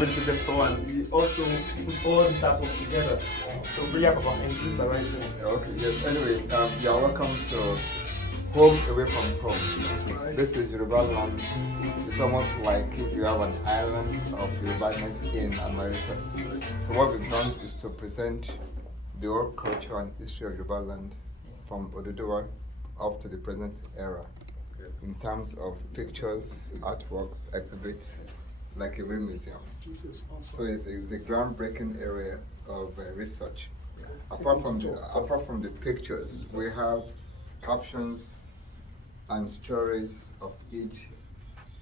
medical doctor, and we also put all the type of together. So really have about increase arising. Okay, yes. Anyway, you are welcome to Home Away from Home. That's right. This is Yoruba land. It's almost like if you have an island of Yorubaness in America. So what we've done is to present the old culture and history of Yoruba land from Odule up to the present era in terms of pictures, artworks, exhibits, like a real museum. This is awesome. So it's a groundbreaking area of research. Apart from the pictures, we have captions and stories of each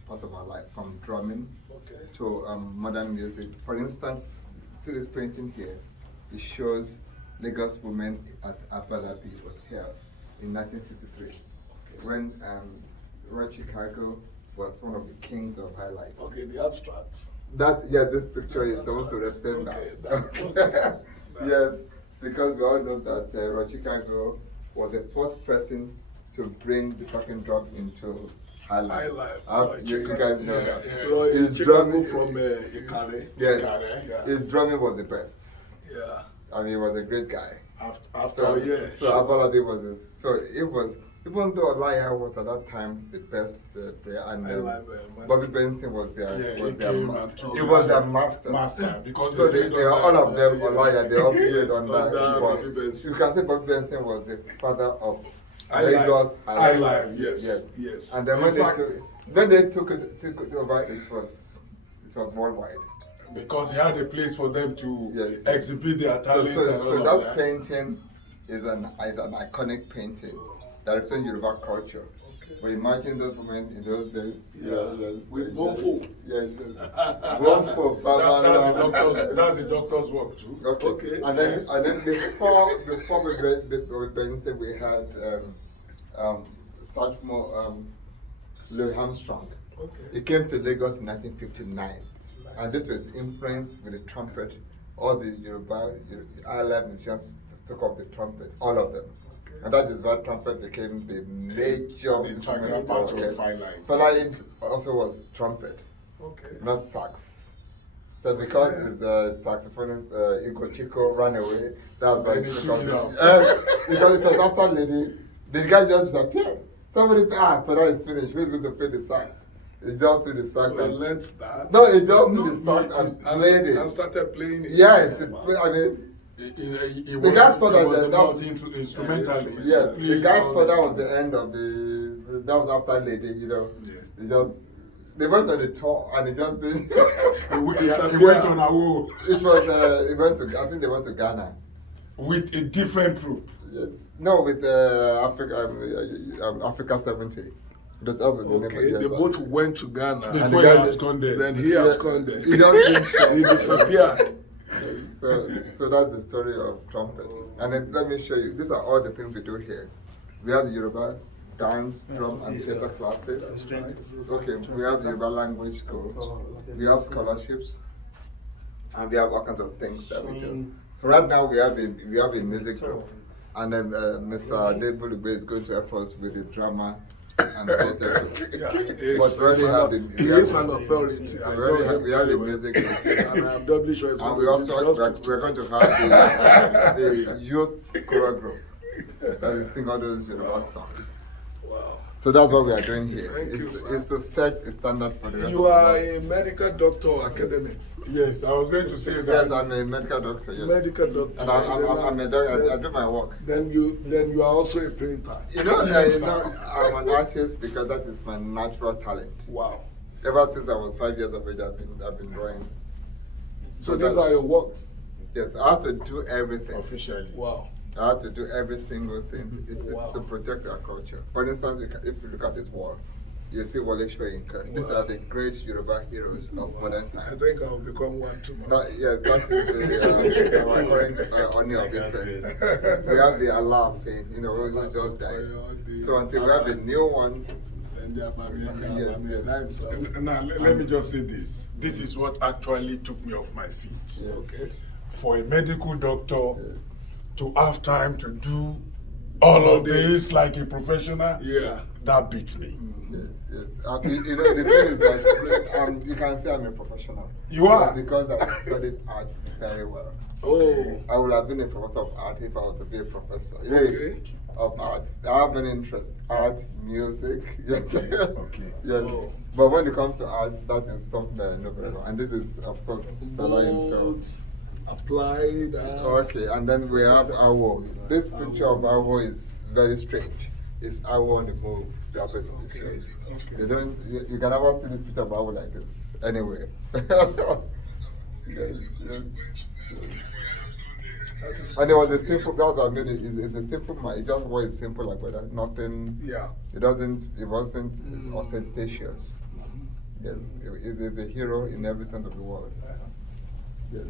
part of our life, from drumming to modern music. For instance, see this painting here. It shows Lagos women at Abalabi Hotel in 1963, when Chicago was one of the kings of high life. Okay, the abstracts. This picture is supposed to represent that. Yes, because we all know that Chicago was the first person to bring the talking drum into high life. You guys know that. His drumming from Ikare. Yes, Yeah. his drumming was the best. Yeah. I mean, he was a great guy. So Abalabi was it was, even though Olaya was at that time the best player, and Bobby Benson was their master. Because so they all of them, Olaya, they all played on that. You can say Bobby Benson was the father of Lagos High Life. Yes. And then when they took it over, it was worldwide. Because he had a place for them to exhibit their talents. So that painting is an iconic painting that represents Yoruba culture. But imagine those women in those days. With Bonfo. Yes. Bonfo, that's the doctor's work too. Okay. And then before we Benson, we had Satchmo Louis Armstrong. He came to Lagos in 1959. And due to his influence with the trumpet, all the Yoruba Island musicians took up the trumpet, all of them. And that is why trumpet became the major integral part of fine line. Fela also was trumpet, not sax. So because his saxophonist Igor Chico ran away, that's why he took up because it was after Lady, the guy just disappeared. Somebody said, Fela is finished, who's going to play the sax? He just took the sax. So he learned that? No, he just took the sax and played it. And started playing it? Yes, I mean, the Godfather was about instrumentalist. Yes, the Godfather was the end of that was after Lady, you know. Yes. They went on the tour and he just didn't. He went on a walk. It was, I think they went to Ghana. With a different troupe? Yes. No, with Africa 70. That was the name of it. They both went to Ghana. Before he absconded. Then he absconded. He just he disappeared. So that's the story of trumpet. And then let me show you. These are all the things we do here. We have the Yoruba dance, drum, and theater classes. Okay, we have the Yoruba language school. We have scholarships, and we have all kinds of things that we do. So right now we have a music group, and then Mr. Dele Odule is going to help us with the drama and theater group. He is an authority. So we have the music group. And I'm doubly sure it's and we're going to have the youth choral group that will sing all those Yoruba songs. Wow. So that's what we are doing here. It's to set a standard for the rest You of are the a medical doctor or academic? Yes, I was going to say that. Yes, I'm a medical doctor. Yes. Medical doctor. And I'm a doctor. I do my work. Then you are also a painter. I'm an artist because that is my natural talent. Wow. Ever since I was 5 years of age, I've been drawing. So these are your works? Yes, I have to do everything. Officially. Wow. I have to do every single thing. It's to protect our culture. For instance, if you look at this wall, you see Wole Soyinka. These are the great Yoruba heroes of modern times. I think I will become one tomorrow. That is the current Oni of Ife. We have the Alaafin, who just died. So until we have a new one. Now, let me just say this. This is what actually took me off my feet. Okay. For a medical doctor to have time to do all of this like a professional, That beats me. Yes. You know, the thing is that you can say I'm a professional. You are? Because I studied art very well. Oh. I would have been a professor of art if I was to be a professor. You know, Okay. of art. I have an interest. Art, music. Yes. Okay. Yes. Oh. But when it comes to art, that is something that I know very well. And this is, of course, Fela himself. Both applied. Okay, and then we have Awo. This picture of Awo is very strange. It's Awo on the move. That's what it shows. Okay. You don't. You can never see this picture of Awo like this anywhere. yes. And it was a simple. That's what I mean. It's a simple man. It just was simple like that. Nothing. Yeah. It doesn't. It wasn't ostentatious. Yes, it is a hero in every sense of the word. Yes.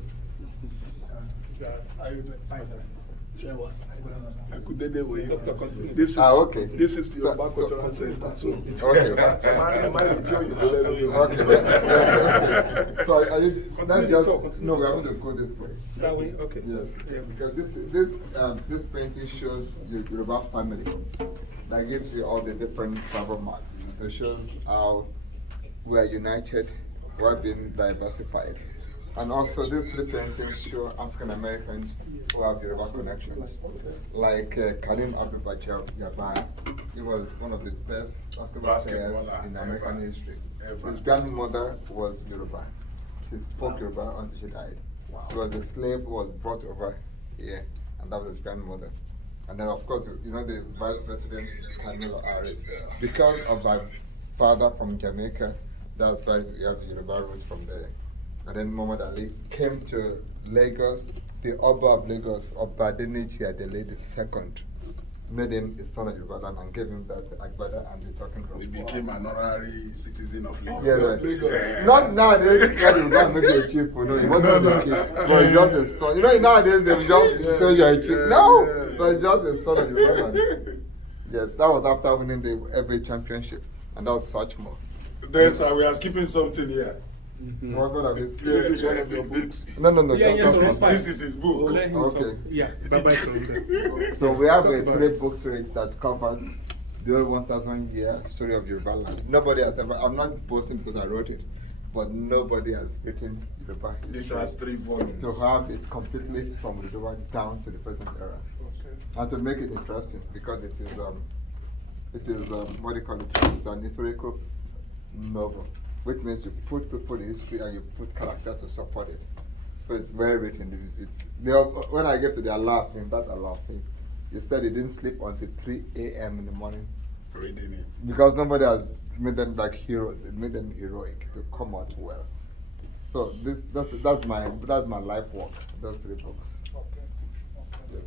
Doctor, continue. This is okay. This is your So- cultural center. So Okay. Okay. So are you? Continue That's to just talk, continue no. to We're talk. going to go this way. That way? Okay. Yes. Yeah. Because this painting shows your Yoruba family. That gives you all the different travel marks. It shows how we are united, we're being diversified. And also these three paintings show African Americans who have Yoruba connections. Like Karim Abdul-Jabbar, he was one of the best basketball players in American ever. history. Ever. His grandmother was Yoruba. She spoke Yoruba until she died. She was a slave who was brought over here, and that was his grandmother. And then, of course, you know the Vice President, Kamala Harris. Because of my father from Jamaica, that's why we have Yoruba roots from there. And then Muhammad Ali came to Lagos. The Oba of Lagos, Oba Dele Odule II, made him a son of Yoruba land and gave him that Agbada and the talking drum. He became an honorary citizen of Lagos. Yes, right. Yeah. Not nowadays, God will not make you a chief. No, he wasn't a chief. But he's just a son. You know, nowadays they will just say you're a chief. No, but he's just a son of Yoruba land. Yes, that was after winning the every championship, and that was such more. Then, sir, we are skipping something here. What about this? this is one of your books. No. Yeah, yes, that's it's not- fine. This is his book. Let him Okay. talk. Yeah, Baba is from there. So we have Talk a about 3-book series that covers the whole 1,000-year story of Yoruba land. Nobody has ever, I'm not boasting because I wrote it, but nobody has written Yoruba This history has 3 volumes. to have it completely from the Yoruba down to the present era. And to make it interesting, because it is what do you call it? It's an historical novel, which means you put people in history and you put characters to support it. So it's very written. When I get to their laughing, that are laughing. He said he didn't sleep until 3 a.m. in the morning Reading it. because nobody has made them like heroes. It made them heroic to come out well. So that's my life work. Those 3 books. Yes.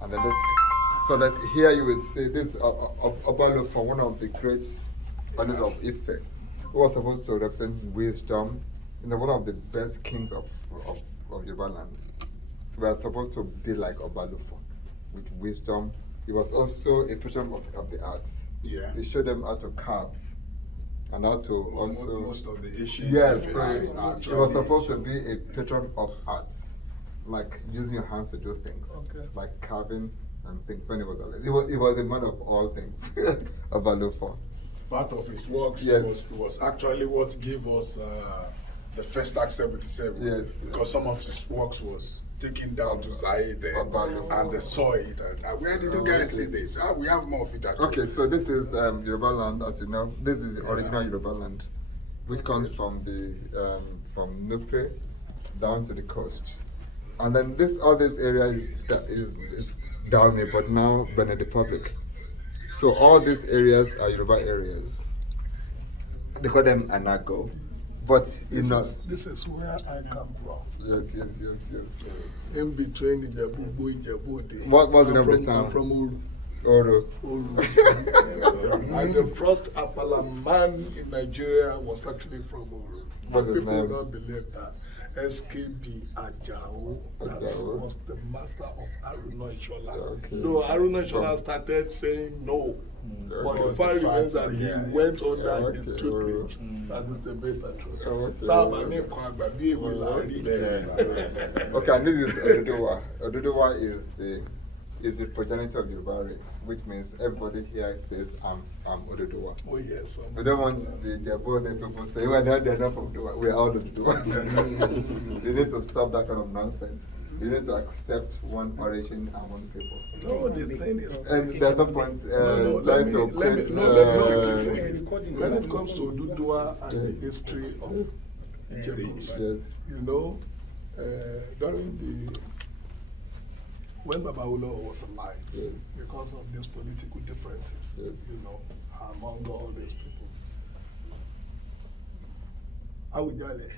And then this, so that here you will see this Obalo for one of the great fathers of Ife, who was supposed to represent wisdom, one of the best kings of Yoruba land. So we are supposed to be like Obalufo with wisdom. He was also a patron of the arts. Yeah. He showed them how to carve and how to also. Most of the Asian Yes, so arts he actually was supposed to show. be a patron of arts, like using your hands to do things, like carving and things. When he was alive, he was a man of all things, Obalufo. Part of his works Yes. was actually what gave us the first Act 77. Yes. Because some of his works was taken down to Zaire and they saw it. And where did you guys see this? We have more of it at Okay, so this is Yoruba land, as you know. This is the original Yoruba land, which comes from the from Nupe down to the coast, and then all this area is down here, but now Benin Republic. So all these areas are Yoruba areas. They call them Anago, but This is where I come from. Yes. In between Ijebu. What's the name of the town? I'm from Uru. Oro. And the first Apala man in Nigeria was actually from Uru. What's his People name? don't believe that. SKB Ajao, that Ajao. was the master of Aruna Ishola. Okay. No, Aruna Ishola started saying no. But the fact remains that he went under his tutelage. That is the better truth. Okay, and this is Oduduwa. Oduduwa is the is the progenitor of Yoruba race, which means everybody here says, I'm Oduduwa. Oh, yes. We don't want the Jabode people say, well, they're not from Oduduwa. We are all Oduduwa. You need to stop that kind of nonsense. You need to accept one origin and one people. No, the thing is, and there's no point trying to create. When it comes to Oduduwa and the history of Ijebu, you know, during when Baba Olo was alive, because of these political differences, you know, among all these people, Awujale,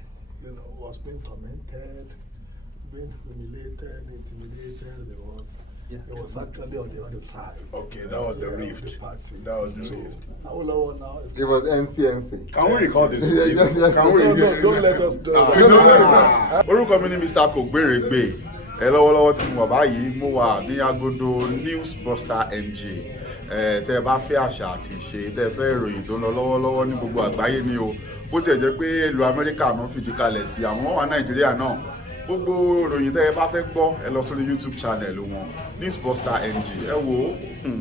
you know, was being tormented, being humiliated, intimidated. It was actually on the other side. Okay, that was the rift. That was the rift. Awolowo now is. It was NCNC. Can we record this? Can we? No, don't let us do that. Orúkọ mi ni Mr. Kògbérègbè. Lọ́wọ́lọ́wọ́ tí mo wà báyìí, mo wà ní agodo News Buster NG. Tẹ́ ẹ bá fẹ́ àṣà àti ìṣe, tẹ́ ẹ fẹ́ ìròyìn tó ń lọ lọ́wọ́lọ́wọ́ ní gbogbo àgbáyé ni o. Bó tiẹ̀ jẹ́ pé ìlú Amẹ́ríkà náà fìdí kalẹ̀ sí àwọn wà Nàìjíríà náà. Gbogbo ìròyìn tẹ́ ẹ bá fẹ́ gbọ́, ẹ lọ sórí YouTube channel wọn, News Buster NG. Ẹ wo,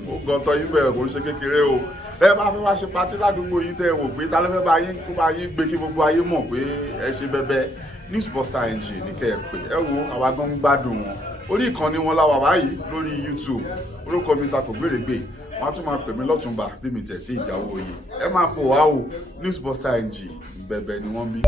ó gọtọ yín bẹ̀rẹ̀ kò ń ṣe kékeré o. Ẹ bá fẹ́ wá ṣe patí ládùúgbò yín tẹ́ ẹ wò pé ta ló fẹ́ bá yín gbé kí gbogbo ayé mọ̀ pé ẹ ṣe bẹ́bẹ́. News Buster NG ní kẹ́ ẹ pé ẹ wo àwa gan ń gbádùn wọn orí ìkànnì wọn la wà báyìí lórí YouTube orúkọ mi Kògbérègbè wọn á tún máa pè mí lọ́túnba bí mi tẹ̀ sí ìjáwó yìí ẹ máa pò wá o News Buster NG bẹ̀bẹ̀ ni wọ́n bí.